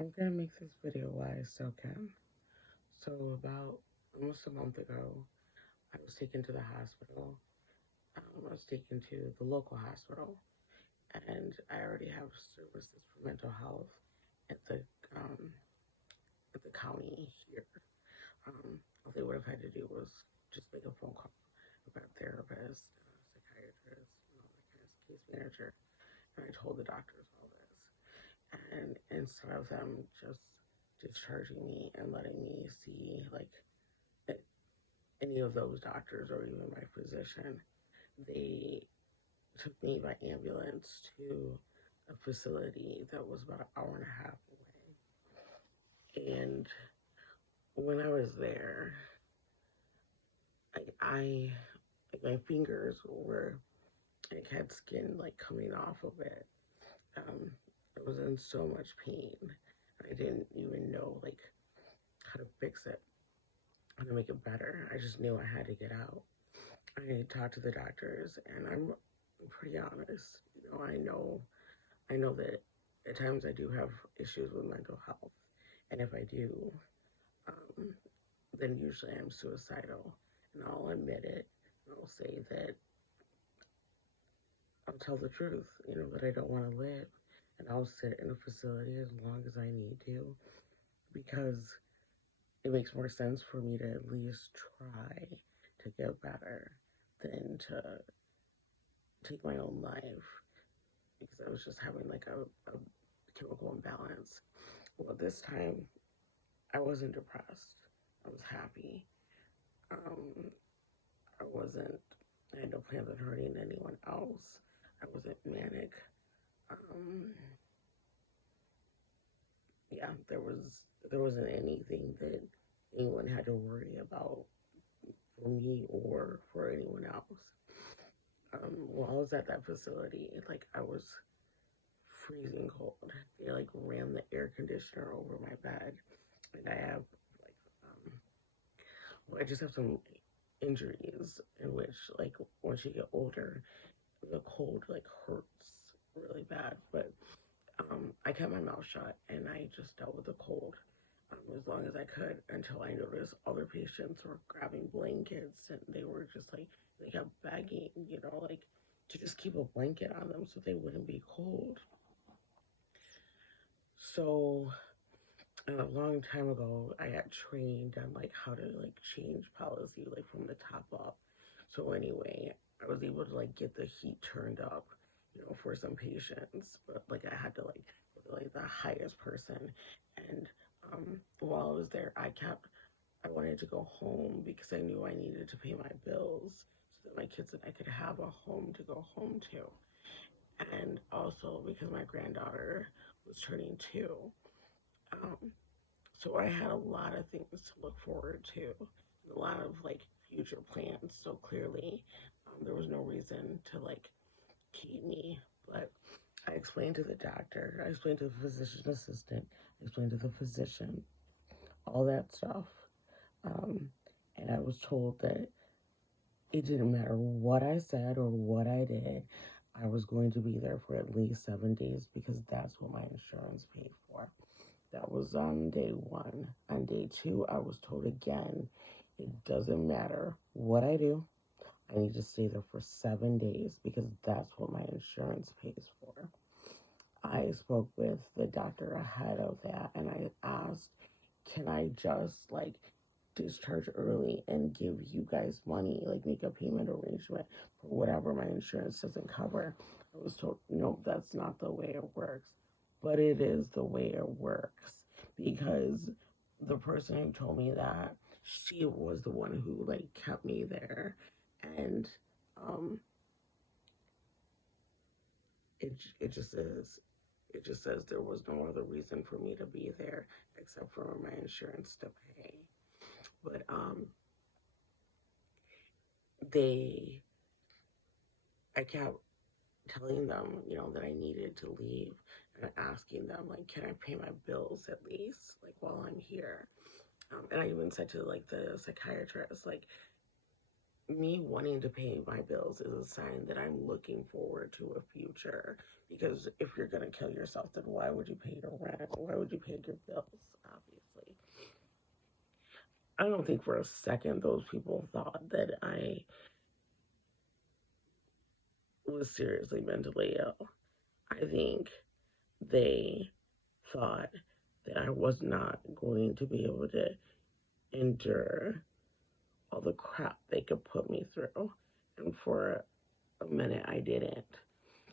I'm gonna make this video while I still can. So about almost a month ago, I was taken to the hospital. I was taken to the local hospital, and I already have services for mental health at um, the county here. All they would have had to do was just make a phone call about a therapist, psychiatrist, that kind of case manager, and I told the doctors all this. And instead of them just discharging me and letting me see like any of those doctors or even my physician, they took me by ambulance to a facility that was about an hour and a half away. And when I was there, I like my fingers were like had skin like coming off of it. Um, I was in so much pain. I didn't even know like how to fix it, how to make it better. I just knew I had to get out. I talked to the doctors, and I'm pretty honest. I know that at times I do have issues with mental health, and if I do, um, then usually I'm suicidal, and I'll admit it. And I'll say that I'll tell the truth. That I don't want to live, and I'll sit in a facility as long as I need to, because it makes more sense for me to at least try to get better than to take my own life, because I was just having like a chemical imbalance. Well, this time I wasn't depressed. I was happy. Um, I wasn't. I had no plans on hurting anyone else. I wasn't manic. Um, yeah, there wasn't anything that anyone had to worry about for me or for anyone else. While I was at that facility, like I was freezing cold. They like ran the air conditioner over my bed, and I have like I just have some injuries in which like once you get older, the cold like hurts really bad. But I kept my mouth shut and I just dealt with the cold as long as I could until I noticed other patients were grabbing blankets and they were just like they kept begging, like to just keep a blanket on them so they wouldn't be cold. So a long time ago, I got trained on like how to like change policy like from the top up. So anyway, I was able to like get the heat turned up, for some patients, but like I had to like go to like the highest person. And while I was there, I wanted to go home because I knew I needed to pay my bills so that my kids and I could have a home to go home to, and also because my granddaughter was turning 2. Um, so I had a lot of things to look forward to, a lot of like future plans. So clearly, there was no reason to like keep me. But I explained to the doctor, I explained to the physician assistant, I explained to the physician, all that stuff. Um, and I was told that it didn't matter what I said or what I did, I was going to be there for at least 7 days because that's what my insurance paid for. That was on day 1. On day 2, I was told again, it doesn't matter what I do. I need to stay there for 7 days because that's what my insurance pays for. I spoke with the doctor ahead of that and I asked, can I just like discharge early and give you guys money, like make a payment arrangement for whatever my insurance doesn't cover? I was told, no, that's not the way it works. But it is the way it works because the person who told me that, she was the one who like kept me there. And um, it just is. It just says there was no other reason for me to be there except for my insurance to pay. But they, I kept telling them, that I needed to leave and asking them, like, can I pay my bills at least, like, while I'm here? And I even said to, like, the psychiatrist, like, me wanting to pay my bills is a sign that I'm looking forward to a future Because if you're going to kill yourself, then why would you pay your rent? Why would you pay your bills? Obviously. I don't think for a second those people thought that I was seriously mentally ill. I think they thought that I was not going to be able to endure all the crap they could put me through. And for a minute, I didn't.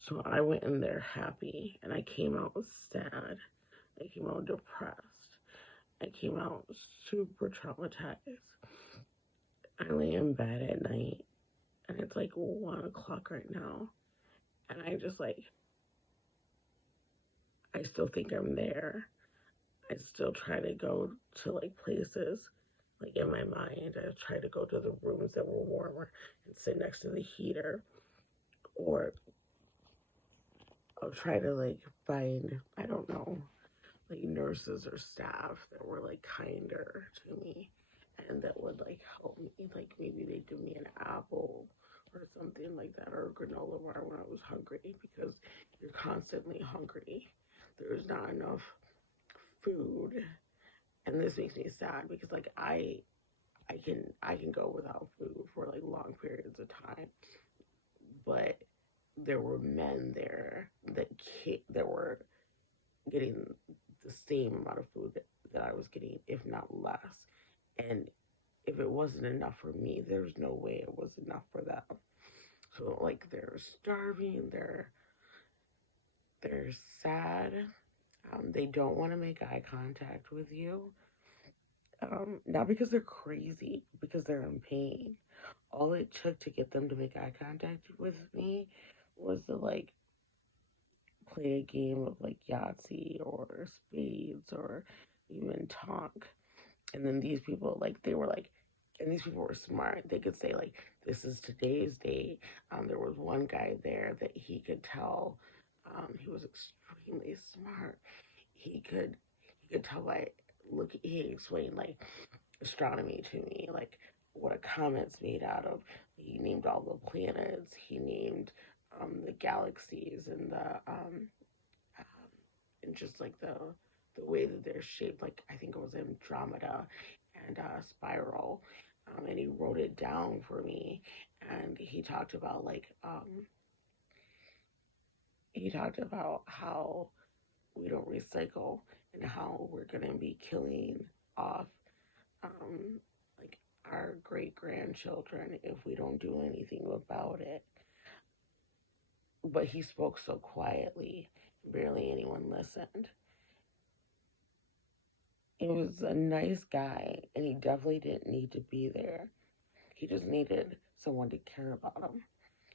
So I went in there happy and I came out sad. I came out depressed. I came out super traumatized. I lay in bed at night and it's like 1 o'clock right now. And I just like, I still think I'm there. I still try to go to like places, like in my mind. I try to go to the rooms that were warmer and sit next to the heater. Or I'll try to like find, I don't know, like nurses or staff that were like kinder to me and that would like help me. Like maybe they give me an apple or something like that, or a granola bar when I was hungry, because you're constantly hungry. There's not enough food, and this makes me sad because like I can go without food for like long periods of time, but there were men there that were getting the same amount of food that I was getting, if not less. And if it wasn't enough for me, there's no way it was enough for them. So like they're starving, they're sad. They don't want to make eye contact with you. Not because they're crazy, because they're in pain. All it took to get them to make eye contact with me was to like play a game of like Yahtzee or spades or even Tonk. And then these people, like, they were like, and these people were smart. They could say, like, this is today's date. There was one guy there that he could tell, he was extremely smart. He could tell by he explained, like, astronomy to me, like, what a comet's made out of. He named all the planets. He named the galaxies and just like the way that they're shaped. Like I think it was Andromeda and Spiral, and he wrote it down for me. And he talked about how we don't recycle and how we're gonna be killing off um, like our great grandchildren if we don't do anything about it. But he spoke so quietly, barely anyone listened. He was a nice guy, and he definitely didn't need to be there. He just needed someone to care about him.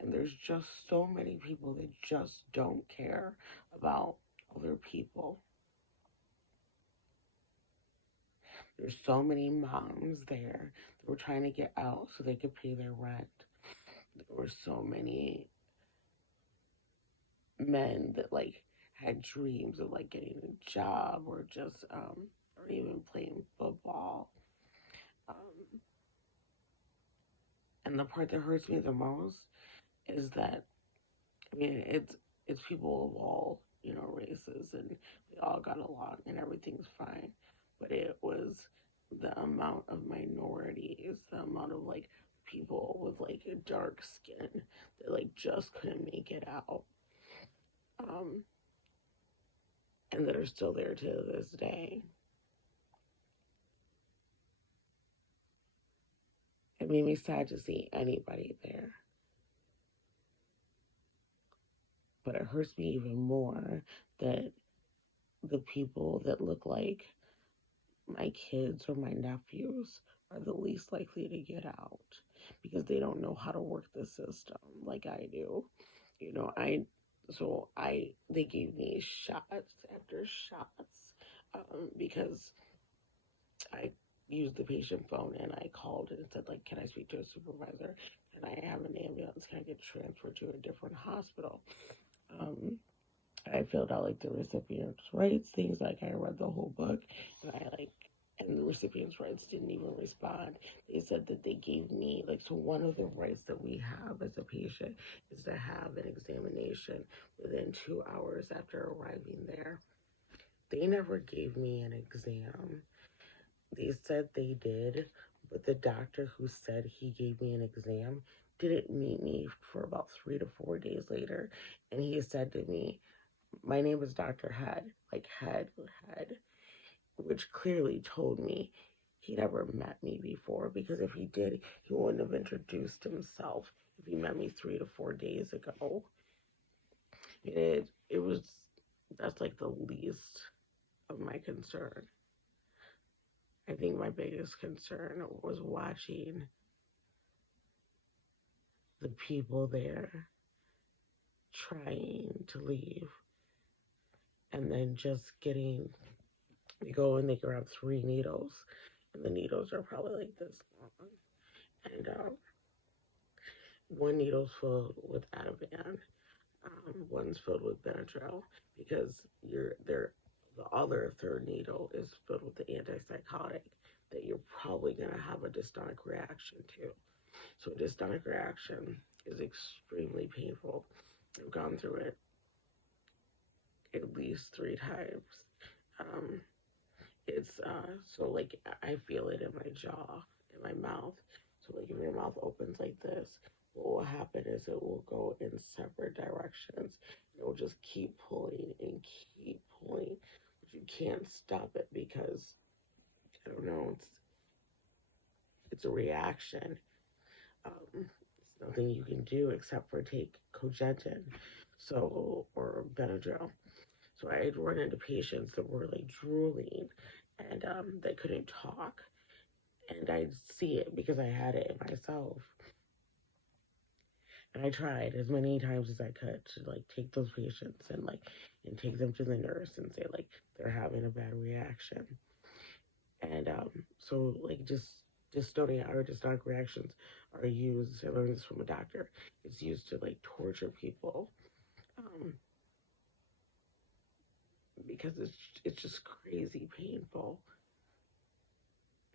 And there's just so many people that just don't care about other people. There's so many moms there that were trying to get out so they could pay their rent. There were so many men that like had dreams of like getting a job or just or even playing football. Um, and the part that hurts me the most is that I mean it's people of all races, and we all got along and everything's fine, but it was the amount of minorities, the amount of like people with like a dark skin that like just couldn't make it out, um, and that are still there to this day. It made me sad to see anybody there, but it hurts me even more that the people that look like my kids or my nephews are the least likely to get out because they don't know how to work the system like I do. You know, they gave me shots after shots because I used the patient phone and I called and said like, can I speak to a supervisor? Can I have an ambulance? Can I get transferred to a different hospital? Um, I filled out like the recipients' rights things. Like I read the whole book and I like and the recipients' rights didn't even respond. They said that they gave me, like, so one of the rights that we have as a patient is to have an examination within 2 hours after arriving there. They never gave me an exam. They said they did, but the doctor who said he gave me an exam didn't meet me for about 3 to 4 days later. And he said to me, my name is Dr. Head, like head, which clearly told me he never met me before, because if he did, he wouldn't have introduced himself if he met me 3 to 4 days ago. It was, that's like the least of my concern. I think my biggest concern was watching the people there trying to leave, and then just getting, they go and they grab 3 needles, and the needles are probably like this long, and one needle's filled with Ativan, one's filled with Benadryl, because the other third needle is filled with the antipsychotic that you're probably going to have a dystonic reaction to. So a dystonic reaction is extremely painful. I've gone through it at least 3 times. It's so like I feel it in my jaw, in my mouth. So like if your mouth opens like this, what will happen is it will go in separate directions. It will just keep pulling and keep pulling, but you can't stop it because I don't know. It's a reaction. It's nothing you can do except for take Cogentin, or Benadryl. So I'd run into patients that were like drooling and they couldn't talk. And I'd see it because I had it in myself. And I tried as many times as I could to like take those patients and take them to the nurse and say like they're having a bad reaction. And so like dystonia or dystonic reactions are used, I learned this from a doctor, it's used to like torture people. Because it's just crazy painful.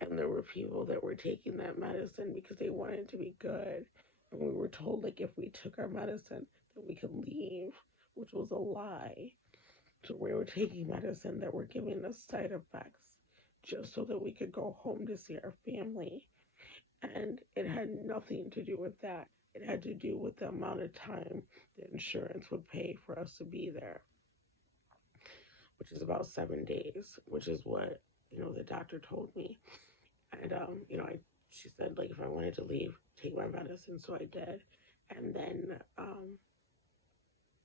And there were people that were taking that medicine because they wanted to be good. And we were told like if we took our medicine that we could leave, which was a lie. So we were taking medicine that were giving us side effects just so that we could go home to see our family. And it had nothing to do with that. It had to do with the amount of time the insurance would pay for us to be there, which is about 7 days, which is what, the doctor told me. And, she said, like, if I wanted to leave, take my medicine. So I did. And then,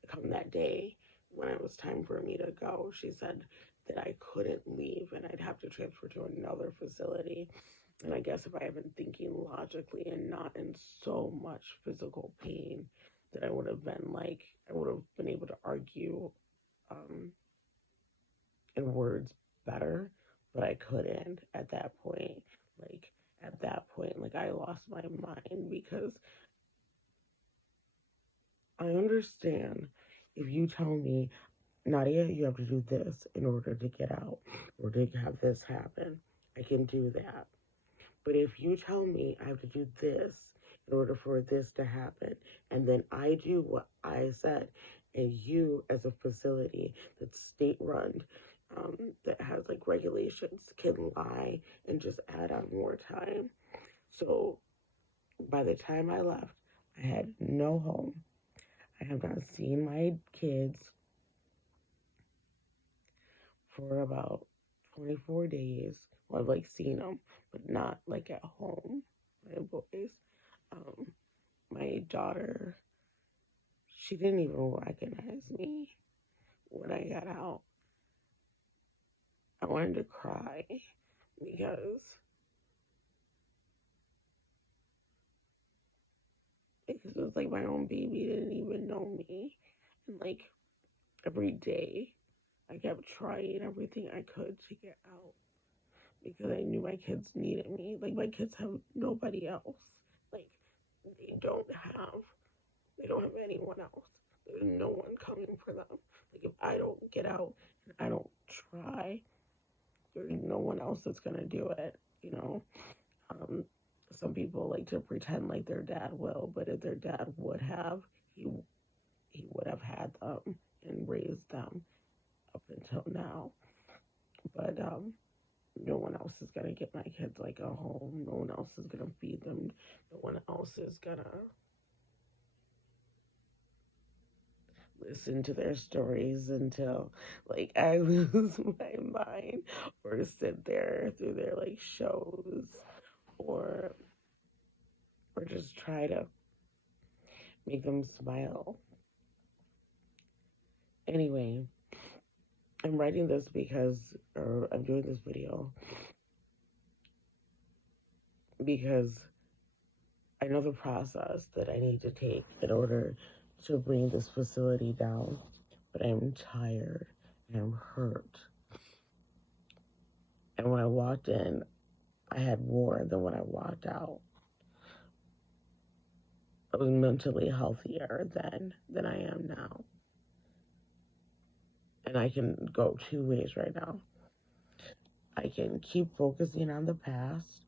come that day, when it was time for me to go, she said that I couldn't leave and I'd have to transfer to another facility. And I guess if I had been thinking logically and not in so much physical pain, that I would have been able to argue, in words better, but I couldn't at that point. Like I lost my mind because I understand if you tell me, Nadia, you have to do this in order to get out or to have this happen, I can do that. But if you tell me I have to do this in order for this to happen, and then I do what I said, and you as a facility that's state run, that has like regulations, can lie and just add on more time. So by the time I left, I had no home. I have not seen my kids for about 24 days. Well, I've like seen them, but not like at home. My boys. My daughter, she didn't even recognize me when I got out. I wanted to cry because it was like my own baby didn't even know me. And like every day, I kept trying everything I could to get out because I knew my kids needed me. Like my kids have nobody else. Like they don't have anyone else. There's no one coming for them. Like if I don't get out and I don't try, There's no one else that's gonna do it, you know. Um, some people like to pretend like their dad will, but if their dad would have, he would have had them and raised them up until now. But no one else is gonna get my kids like a home. No one else is gonna feed them. No one else is gonna listen to their stories until like I lose my mind or sit there through their like shows or just try to make them smile. Anyway, I'm writing this or I'm doing this video because I know the process that I need to take in order to bring this facility down, but I'm tired and I'm hurt. And when I walked in, I had more than when I walked out. I was mentally healthier then than I am now. And I can go two ways right now. I can keep focusing on the past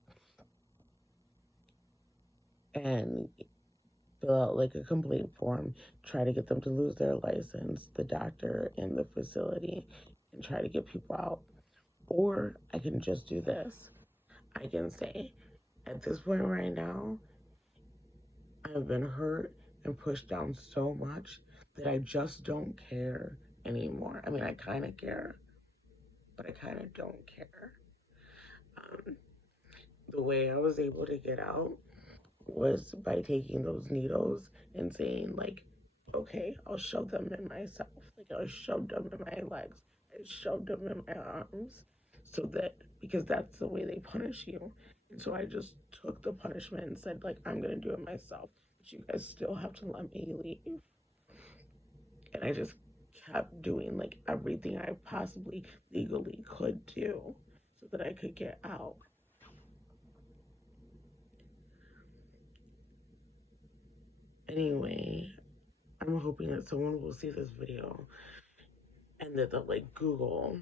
and fill out like a complaint form, try to get them to lose their license, the doctor and the facility, and try to get people out. Or I can just do this. I can say, at this point right now, I've been hurt and pushed down so much that I just don't care anymore. I mean, I kind of care, but I kind of don't care. Um, the way I was able to get out was by taking those needles and saying, like, okay, I'll shove them in myself. Like, I shoved them in my legs, I shoved them in my arms, so that because that's the way they punish you. And so I just took the punishment and said, like, I'm gonna do it myself, but you guys still have to let me leave. And I just kept doing like everything I possibly legally could do so that I could get out. Anyway, I'm hoping that someone will see this video and that they'll like Google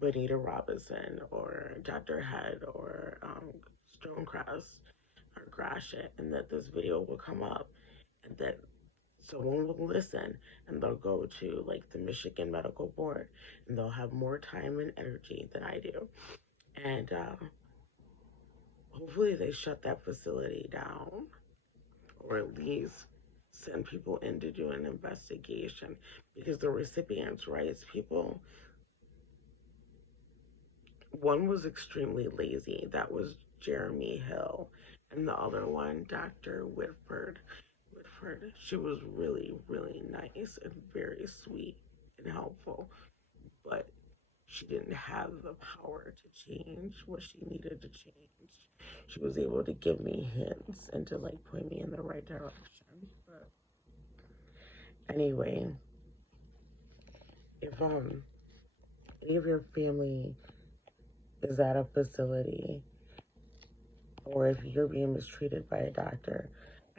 Bonita Robinson or Dr. Head or Stonecrest or Gratiot, and that this video will come up and that someone will listen and they'll go to like the Michigan Medical Board and they'll have more time and energy than I do. And hopefully they shut that facility down or at least send people in to do an investigation because the recipients' rights people, one was extremely lazy. That was Jeremy Hill. And the other one, Dr. Whitford. She was really, really nice and very sweet and helpful. But she didn't have the power to change what she needed to change. She was able to give me hints and to like point me in the right direction. But anyway, if any of your family is at a facility or if you're being mistreated by a doctor,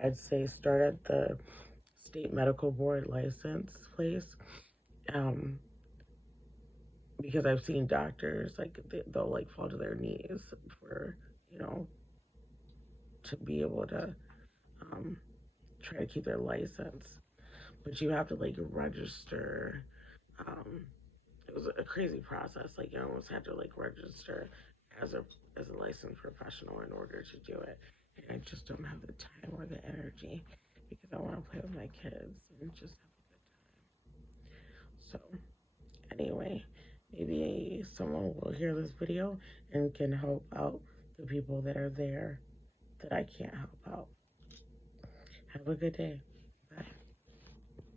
I'd say start at the state medical board license place. Because I've seen doctors like they'll like fall to their knees for, you know, to be able to try to keep their license, but you have to like register. Um, it was a crazy process. Like you almost had to like register as a licensed professional in order to do it. And I just don't have the time or the energy because I want to play with my kids and just have a good time. So anyway, maybe someone will hear this video and can help out the people that are there that I can't help out. Have a good day.